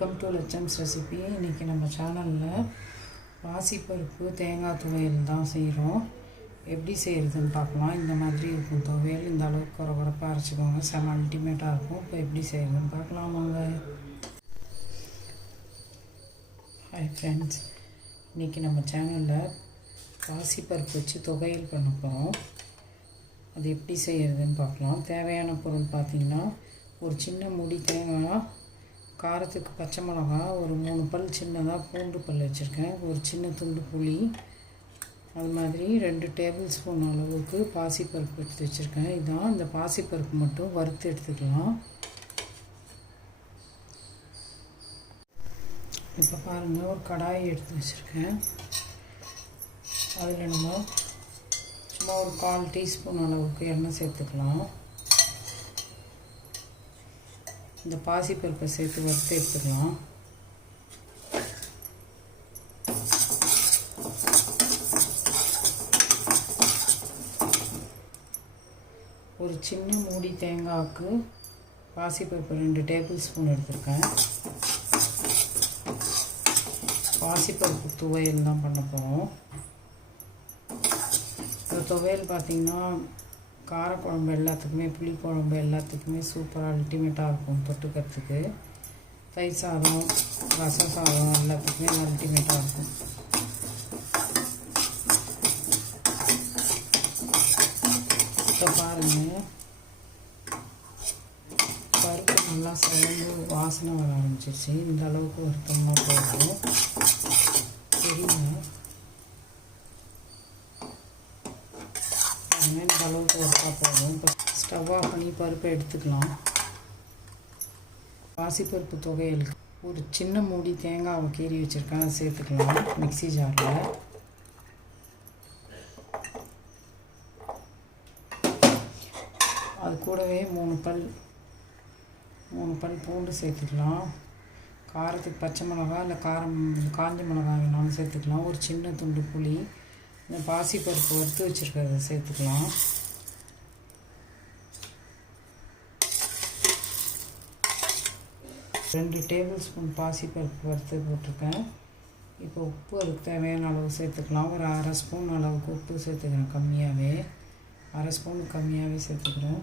Welcome to லட்சம்ஸ் recipe. இன்றைக்கி நம்ம சேனலில் பாசிப்பருப்பு தேங்காய் துவையல் தான் செய்கிறோம். எப்படி செய்கிறதுன்னு பார்க்கலாம். இந்த மாதிரி இருக்கும் துவையல். இந்த அளவுக்கு குறப்பாக அரைச்சிக்கோங்க. செம அல்டிமேட்டாக இருக்கும். இப்போ எப்படி செய்கிறதுன்னு பார்க்கலாம் வாங்க. ஹாய் ஃப்ரெண்ட்ஸ், இன்றைக்கி நம்ம சேனலில் பாசிப்பருப்பு வச்சு துவையல் பண்ண போகிறோம். அது எப்படி செய்கிறதுன்னு பார்க்கலாம். தேவையான பொருள் பார்த்திங்கன்னா, ஒரு சின்ன மூடி தேங்காய், காரத்துக்கு பச்சை மிளகா, ஒரு 3 பல் சின்னதாக பூண்டு பல் வச்சுருக்கேன், ஒரு சின்ன துண்டு புளி, அது மாதிரி 2 டேபிள் ஸ்பூன் அளவுக்கு பாசிப்பருப்பு எடுத்து வச்சுருக்கேன். இதான் இந்த பாசிப்பருப்பு மட்டும் வறுத்து எடுத்துக்கலாம். இப்போ பாருங்கள், ஒரு கடாயை எடுத்து வச்சுருக்கேன். அதில் நம்ம சும்மா ஒரு 1/4 டீஸ்பூன் அளவுக்கு எண்ணெய் சேர்த்துக்கலாம். இந்த பாசிப்பருப்பை சேர்த்து வறுத்து எடுத்துக்கலாம். ஒரு சின்ன மூடி தேங்காய்க்கு பாசிப்பருப்பு 2 டேபிள் ஸ்பூன் எடுத்துருக்கேன். பாசிப்பருப்பு துவையல் தான் பண்ண போகிறோம். இந்த துவையல் பார்த்திங்கன்னா காரக்குழம்பு எல்லாத்துக்குமே, புளிக்குழம்பு எல்லாத்துக்குமே சூப்பராக அல்டிமேட்டாக இருக்கும். தொட்டுக்கிறதுக்கு தயிர் சாதம், ரச சாதம் எல்லாத்துக்குமே அல்டிமேட்டாக இருக்கும். இப்போ பாருங்கள், பருப்பு நல்லா சிவந்து வாசனை வர ஆரம்பிச்சிருச்சு. இந்த அளவுக்கு வறுத்தோம்னா போதும். தெரியுங்க, இந்த அளவுக்கு வறுத்தா போதும். இப்போ ஸ்டவ் ஆஃப் பண்ணி பருப்பை எடுத்துக்கலாம். பாசிப்பருப்பு துவையலுக்கு ஒரு சின்ன மூடி தேங்காவை கீறி வச்சுருக்கேன், அதை சேர்த்துக்கலாம் மிக்ஸி ஜாரில். அது கூடவே 3 பல் பூண்டு சேர்த்துக்கலாம். காரத்துக்கு பச்சை மிளகா இல்லை காஞ்ச மிளகா வேணாலும் சேர்த்துக்கலாம். ஒரு சின்ன துண்டு புளி, இந்த பாசிப்பருப்பு வறுத்து வச்சுருக்கிறத சேர்த்துக்கலாம். ரெண்டு டேபிள் ஸ்பூன் பாசிப்பருப்பு வறுத்து போட்டிருக்கேன். இப்போ உப்பு அதுக்கு தேவையான அளவு சேர்த்துக்கலாம். ஒரு 1/2 ஸ்பூன் அளவுக்கு உப்பு சேர்த்துக்கிறேன். கம்மியாகவே, 1/2 ஸ்பூன் கம்மியாகவே சேர்த்துக்கிறேன்.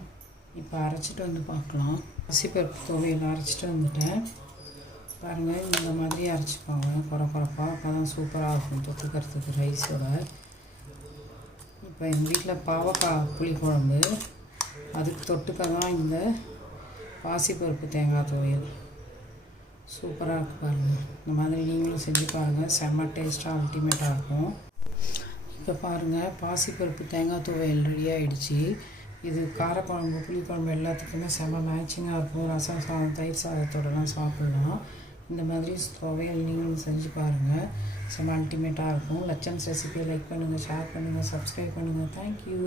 இப்போ அரைச்சிட்டு வந்து பார்க்கலாம். பாசிப்பருப்பு துவையல் அரைச்சிட்டு வந்துட்டேன். பாருங்கள், இந்த மாதிரி அரைச்சிப்பாங்க குறப்பாக. அப்போ தான் சூப்பராக இருக்கும் தொட்டுக்கிறதுக்கு ரைஸோட. இப்போ எங்கள் வீட்டில் பாவக்காய் புளிக்குழம்பு, அதுக்கு தொட்டுக்க தான் இந்த பாசிப்பருப்பு தேங்காய் துவையல். சூப்பராக இருக்குது பாருங்கள். இந்த மாதிரி நீங்களும் செஞ்சு பாருங்கள். செம்ம டேஸ்ட்டாக அல்டிமேட்டாக இருக்கும். இப்போ பாருங்கள், பாசிப்பருப்பு தேங்காய் துவையல் ரெடி ஆகிடுச்சு. இது காரக்குழம்பு, புளிக்குழம்பு எல்லாத்துக்குமே செம்ம மேட்சிங்காக இருக்கும். ரசம் சாதம், தயிர் சாதத்தோடலாம் சாப்பிட்லாம். இந்த மாதிரி துவையல் நீங்களும் செஞ்சு பாருங்கள். செம்ம அல்டிமேட்டாக இருக்கும். லட்சம்ஸ் ரெசிபியை லைக் பண்ணுங்கள், ஷேர் பண்ணுங்கள், சப்ஸ்கிரைப் பண்ணுங்கள். தேங்க்யூ.